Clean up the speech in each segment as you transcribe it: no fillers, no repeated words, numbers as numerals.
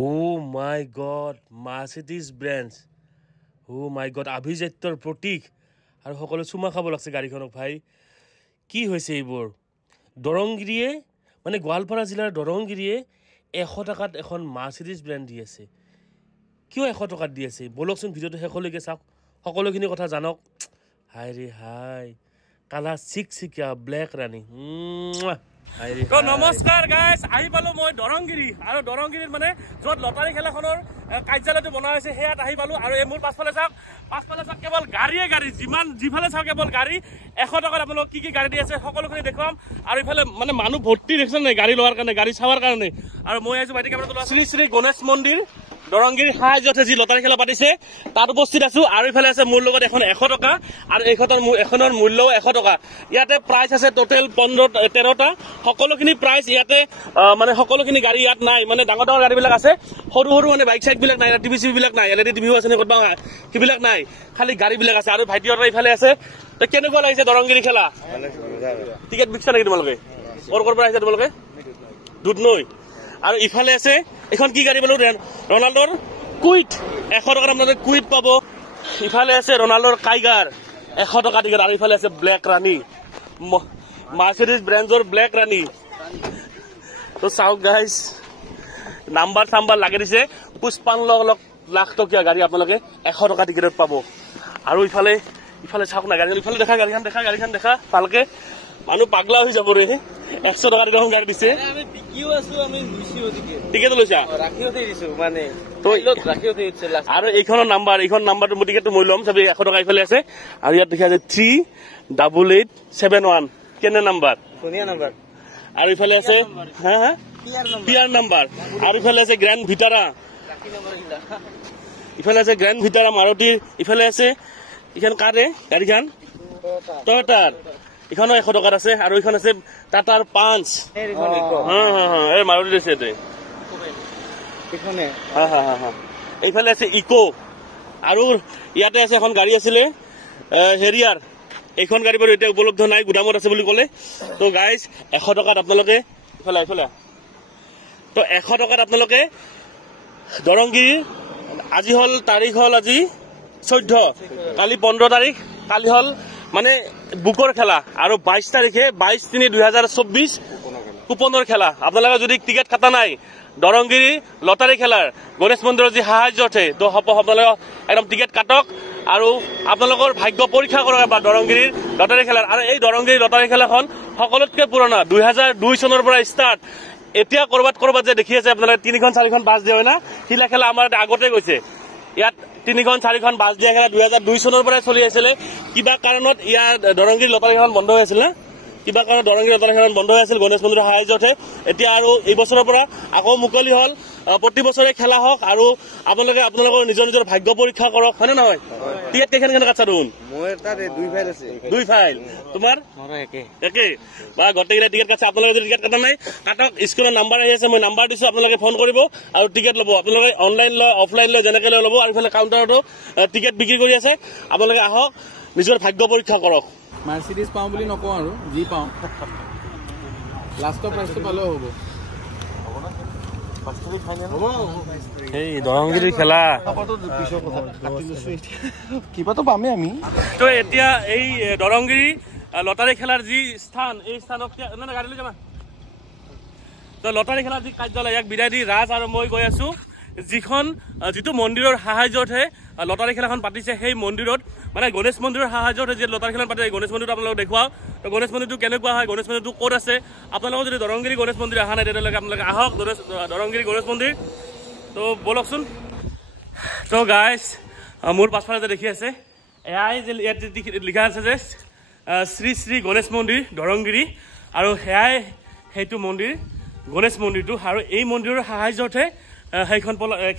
Oh my God, Mercedes Benz. Oh my God, আভিজাত্যৰ প্ৰতীক আৰু সকলো চুমা খাব লাগছে গাড়ীখনক ভাই কি হৈছে এইবোৰ দৰংগিৰিয়ে মানে গোৱালপাৰা জিলাৰ দৰংগিৰিয়ে 100 টাকাত এখন Mercedes Benz দি আছে কিয় 100 টাকাত দি আছে বলকচোন ভিডিওটো শেষলৈকে চাওক সকলোখিনি কথা জানক হাই ৰে হাই কালা চিকচিকিয়া ব্ল্যাক ৰানী তো নমস্কাৰ গাইস আহি পালো মই দৰংগিৰি আৰু দৰংগিৰিৰ মানে যত লটাৰী খেলাখনৰ কাৰ্যালয়টো বনোৱা হৈছে হেয়াত আহি পালো আৰু এই মোৰ পাছফালে চাওক কেৱল গাড়ীয়ে গাড়ী যিফালে চাওক কেৱল গাড়ী 100 টাকাত আপোনালোক কি গাড়ী দি আছে সকলোখিনি দেখুৱাম আৰু ইফালে মানে মানুহ ভৰ্তি দেখছেন নাই গাড়ী লোৱাৰ কাৰণে গাড়ী চাৱাৰ কাৰণে আৰু মই আইছো বাইটি কেমেৰা শ্ৰী শ্ৰী গণেশ মন্দিৰ দৰংগিৰি সাহায্যতে যি লটাৰী খেলা পাতিছে তাত উপস্থিত আছো আৰু ইফালে আছে মোৰ লগত এখন 100 টাকা আৰু এখনৰ মূল্য 100 টাকা ইয়াতে প্ৰাইস আছে টোটাল 13টা সকলোখিনি প্ৰাইস ইয়াতে মানে সকলোখিনি গাড়ী ইয়াত নাই মানে ডাঙৰ ডাঙৰ গাড়ীবিলাক আছে সৰু সৰু মানে বাইক সাইক বিলাক নাই টিভি বিলাক নাই এলইডি টিভিও আছে নেকবা কিবিলাক নাই খালি গাড়ী বিলাক আছে আৰু ভাইটিহঁতৰ ইফালে আছে তো কেনেকুৱা লাগিছে দৰংগিৰি খেলা টিকেট বিকছা নেকি তোমালোকে কৰ পৰা আহিছে তোমালোকে দুধ নৈ আৰু ইফালে আছে এখন কি গাড়ী পালো ৰনাল্ডোৰ কুইট 100 টাকাত আপোনালোকে কুইট পাব ইফালে আছে ৰনাল্ডোৰ কাইগাৰ 100 টাকা টিকেট আৰু ইফালে আছে ব্ল্যাক ৰানী মাৰ্সিডিজ ব্ৰেঞ্জৰ ব্ল্যাক ৰানী তো চাওক গাইস নাম্বাৰ লাগি দিছে 55 লাখ টকীয়া গাড়ী আপোনালোকে 100 টাকা টিকেটত পাব আৰু ইফালে চাওক না গাড়ীখন ইফালে গাড়ীখন দেখা ভালকে মানুহ পাগলা হৈ যাব ৰে 100 টাকা এখন গাড়ী দিছে আমি বিকিও আছো আমি লুইছো টিকেট লৈছা ৰাখিওতে দিছো মানে তো ৰাখিওতে দিছে আৰু এইখন নাম্বাৰটো মই টিকেটটো মই লম সবে 100 টাকা ইফালে আছে আৰু ইয়াত দেখা আছে 38871 কেনে নাম্বাৰ ধুনিয়া নাম্বাৰ আৰু ইফালে আছে পিআৰ নাম্বাৰ আৰু ইফালে আছে গ্ৰ্যান্ড ভিটাৰা ৰাখি নম্বৰ ইলা ইফালে আছে গ্ৰ্যান্ড ভিটাৰা মাৰুতি ইফালে আছে ইখন কাৰে গাড়ীখন টয়োটাৰ ইখনো 100 টাকাত আছে আৰু ইখন আছে টাটাৰ 5 এই মাৰুতি দিছে তে ইখনে এইফালে আছে ইকো আৰু ইয়াতে আছে এখন গাড়ী আছিল হেৰিয়াৰ এইখন গাড়ী বাৰু এতিয়া উপলব্ধ নাই গুদামত আছে বুলি ক'লে তো গাইস 100 টাকাত আপোনালোকে ইফালে তো 100 টাকাত আপোনালোকে দৰংগিৰি আজি হল তাৰিখ হল আজি 14 কালি 15 তাৰিখ কালি হল মানে বুকৰ খেলা আৰু 22 তাৰিখে 22/3/2024 কুপনৰ খেলা আপোনালোকে যদি টিকেট কাটা নাই দৰংগিৰি লটাৰী খেলাৰ গণেশ মন্দিৰৰ যি সাহায্যতে তো আপোনালোকে একদম টিকেট কাটক আৰু আপোনালোকৰ ভাগ্য পৰীক্ষা কৰক বা দৰংগিৰিৰ লটাৰী খেলাৰ আৰু এই দৰংগিৰি লটাৰী খেলাখন সকলোতকৈ পুৰণা 2002 চনৰ পৰা ষ্টাৰ্ট এতিয়া কৰবাত যে দেখি আছে আপোনালোকে 3খন 4খন বাছ দিয়া হয় না হিলা খেলা আমাৰ আগতে গৈছে ইয়াত 3খন 4খন বাছ দিয়া খেলা 2002 চনৰ পৰা চলি আছিল কিবা কাৰণত ইয়াৰ দৰংগিৰি লটাৰীখন বন্ধ হৈ আছিল না কিবা কাৰণত দৰংগিৰি লটাৰীখন বন্ধ হৈ আছিল গণেশ মন্দিৰৰ সাহায্যতে এতিয়া আৰু এই বছৰৰ পৰা আকৌ মুকলি হল প্ৰতি বছৰে খেলা হওক আৰু আপোনালোকৰ নিজৰ ভাগ্য পৰীক্ষা কৰক হয় না নহয় টিকেট কেনে কাটছা দুন মই তাতে 2 ফাইল আছে 2 ফাইল তোমাৰ মোৰ একে বা গটেইলা টিকেট কাটছা আপোনালোকে যদি টিকেট কাটা নাই কাটক স্ক্ৰিনৰ নাম্বাৰ আহি আছে মই নাম্বাৰ দিছো আপোনালোকে ফোন কৰিব আৰু টিকেট ল'ব আপোনালোকে অনলাইন লয় অফলাইন লয় যেনেকৈ ল'ব আৰু ইফালে কাউণ্টাৰতো টিকেট বিক্ৰী কৰি আছে আপোনালোকে আহক নিজৰ ভাগ্য পৰীক্ষা কৰক মাৰ্সিডিজ পাওঁ বুলি নকওঁ আৰু যি পাওঁ লাষ্টৰ প্ৰাইচটো পালেও হ'ব এই দৰংগিৰি খেলা কিবাটো পামেই আমি তো এতিয়া এই দৰংগিৰি লটাৰী খেলাৰ যি স্থান এই স্থানক গাড়ী লৈ যাবা তো লটাৰী খেলাৰ যি কাৰ্যালয় ইয়াক বিদায় দি ৰাজ আৰু মই গৈ আছো যিটো মন্দিৰৰ সাহায্যতহে লটাৰী খেলাখন পাতিছে সেই মন্দিৰত মানে গণেশ মন্দিৰৰ সাহায্যত যে লটাৰী খেলাখন পাতিছে গণেশ মন্দিৰটো আপোনালোকক দেখুৱাও তো গণেশ মন্দিৰটো কেনেকুৱা হয় গণেশ মন্দিৰটো ক'ত আছে আপোনালোকে যদি দৰংগিৰি গণেশ মন্দিৰ অহা নাই তেতিয়ালৈকে আপোনালোকে আহক দৰংগিৰি গণেশ মন্দিৰ তো বলকচোন তো গাইজ মোৰ পাছফালে যে দেখি আছে এয়াই যে ইয়াত লিখা আছে যে শ্ৰী শ্ৰী গণেশ মন্দিৰ দৰংগিৰি আৰু সেয়াই সেইটো মন্দিৰ গণেশ মন্দিৰটো আৰু এই মন্দিৰৰ সাহায্যতহে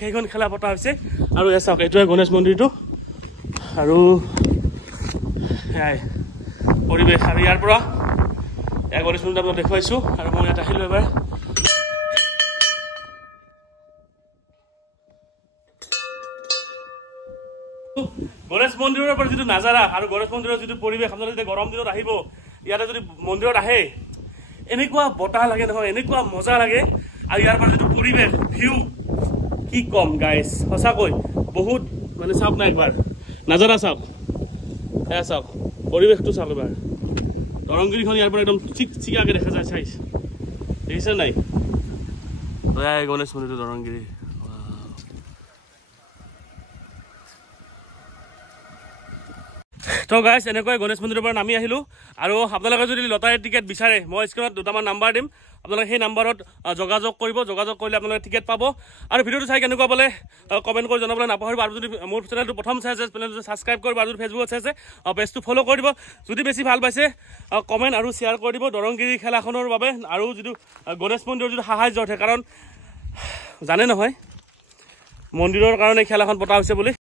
সেইখন খেলা পতা হৈছে আৰু এ চাওক এইটোৱে গণেশ মন্দিৰটো আৰু পৰিৱেশ আৰু ইয়াৰ পৰা গণেশ মন্দিৰ আপোনাক দেখুৱাইছো আৰু মই ইয়াত আহিলো এবাৰ গণেশ মন্দিৰৰ পৰা যিটো নাজাৰা আৰু গণেশ মন্দিৰৰ যিটো পৰিৱেশ আপোনালোকে যেতিয়া গৰম দিনত আহিব ইয়াতে যদি মন্দিৰত আহে এনেকুৱা বতাহ লাগে নহয় এনেকুৱা মজা লাগে আৰু ইয়াৰ পৰা যিটো পৰিৱেশ ভিউ কি কম গাইজ সঁচাকৈ বহুত মানে চাওক না একবাৰ নাজাৰা চাওক এয়া চাওক পৰিৱেশটো চাওক এবাৰ দৰংগিৰিখন ইয়াৰ পৰা একদম চিক চিকাকৈ দেখা যায় চাইজ দেখিছে নাই গণেশ মন্দিৰটো দৰংগিৰি তো গাইজ এনেকৈ গণেশ মন্দিৰৰ পৰা নামি আহিলোঁ আৰু আপোনালোকে যদি লটাৰী টিকেট বিচাৰে মই স্ক্ৰীণত দুটামান নাম্বাৰ দিম আপোনালোকে সেই নাম্বাৰত যোগাযোগ কৰিব যোগাযোগ কৰিলে আপোনালোকে টিকেট পাব আৰু ভিডিঅ'টো চাই কেনেকুৱা পালে কমেণ্ট কৰি জনাবলৈ নাপাহৰিব আৰু যদি মোৰ চেনেলটো প্ৰথম চাই আছে চেনেলটো ছাবস্ক্ৰাইব কৰিব আৰু যদি ফেচবুকত চাই আছে পেজটো ফ'ল' কৰি দিব যদি বেছি ভাল পাইছে কমেণ্ট আৰু শ্বেয়াৰ কৰি দিব দৰংগিৰি খেলাখনৰ বাবে আৰু যিটো গণেশ মন্দিৰৰ যিটো সাহায্য উঠে কাৰণ জানে নহয় মন্দিৰৰ কাৰণে খেলাখন পতা হৈছে বুলি